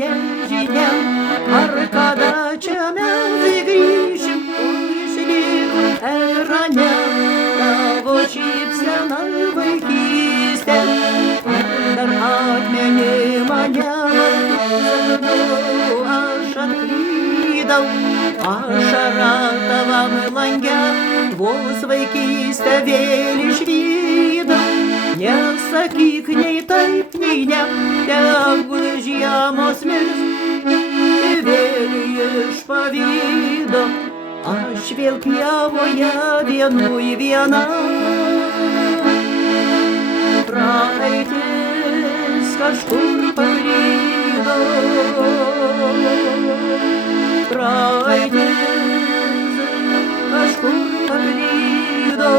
nežinia, ar kada čia mes grįšim, užlik ekrane tavo šypsena vaikystė. Dar atmeni mane, aš atklydau, ašara tavam lange, vos vaikystę vėl išvydau. Nesakyk nei taip, nei ne, tegul žiemos mirs, vėl iš pavydo, aš vėl pievoje vienui viena. Praeitis kažkur paklydo, praeitis kažkur paklydo.